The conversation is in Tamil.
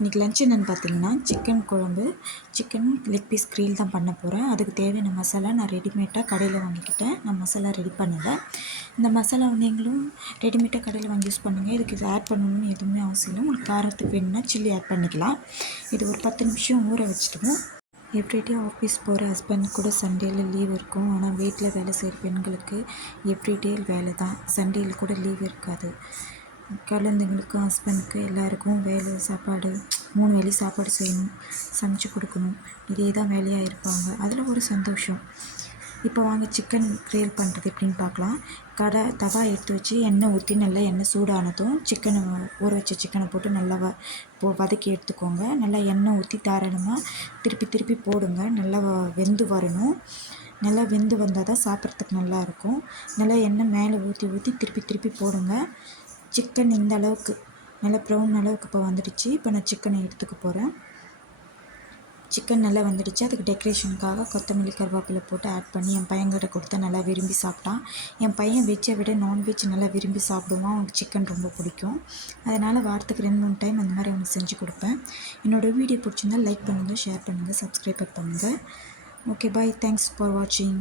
இன்றைக்கி லன்ச் என்னென்னு பார்த்தீங்கன்னா சிக்கன் குழம்பு, சிக்கன் லெக் பீஸ் கிரில் தான் பண்ண போகிறேன். அதுக்கு தேவையான மசாலா நான் ரெடிமேடாக கடையில் வாங்கிக்கிட்டேன். நான் மசாலா ரெடி பண்ணலை. இந்த மசாலா நீங்களும் ரெடிமேடாக கடையில் வாங்கி யூஸ் பண்ணுங்கள். இதுக்கு இது ஆட் பண்ணணும்னு எதுவுமே அவசியம் இல்லை. உங்களுக்கு காரத்துக்கு வேணும்னா சில்லி ஆட் பண்ணிக்கலாம். இது ஒரு 10 நிமிஷம் ஊற வச்சுடுவோம். எவ்ரிடே ஆஃபீஸ் போகிற ஹஸ்பண்ட் கூட சண்டேயில் லீவ் இருக்கும். ஆனால் வீட்டில் வேலை செய்கிற பெண்களுக்கு எவ்ரிடே வேலை தான். சண்டேயில் கூட லீவ் இருக்காது. குழந்தைங்களுக்கும் ஹஸ்பண்டுக்கு எல்லாருக்கும் வேலை சாப்பாடு 3 வேளை சாப்பாடு செய்யணும், சமைச்சு கொடுக்கணும். இதே தான் வேலையாக இருப்பாங்க. அதில் ஒரு சந்தோஷம். இப்போ வாங்க சிக்கன் கிரேல் பண்ணுறது எப்படின்னு பார்க்கலாம். தவா எடுத்து வச்சு எண்ணெய் ஊற்றி நல்லா எண்ணெய் சூடானதும் சிக்கனை ஊற வச்ச சிக்கனை போட்டு நல்லா வதக்கி எடுத்துக்கோங்க. நல்லா எண்ணெய் ஊற்றி தாராளமாக திருப்பி திருப்பி போடுங்க. நல்லா வெந்து வரணும். நல்லா வெந்து வந்தால் தான் சாப்பிட்றதுக்கு நல்லாயிருக்கும். நல்லா எண்ணெய் மேலே ஊற்றி ஊற்றி திருப்பி திருப்பி போடுங்க. சிக்கன் இந்த அளவுக்கு நல்லா ப்ரௌன் அளவுக்கு இப்போ வந்துடுச்சு. இப்போ நான் சிக்கனை எடுத்துக்க போகிறேன். சிக்கன் நல்லா வந்துடுச்சு. அதுக்கு டெக்கரேஷனுக்காக கொத்தமல்லி கருவேப்பிலை போட்டு ஆட் பண்ணி என் பையன்கிட்ட கொடுத்தா நல்லா விரும்பி சாப்பிட்டான். என் பையன் வெஜ்ஜை விட நான்வெஜ் நல்லா விரும்பி சாப்பிடுவான். அவனுக்கு சிக்கன் ரொம்ப பிடிக்கும். அதனால் வாரத்துக்கு 2-3 டைம் அந்த மாதிரி அவனுக்கு செஞ்சு கொடுப்பேன். என்னோடய வீடியோ பிடிச்சிருந்தால் லைக் பண்ணுங்கள், ஷேர் பண்ணுங்கள், சப்ஸ்கிரைப் பண்ணுங்கள். Okay bye. தேங்க்ஸ் ஃபார் வாட்சிங்.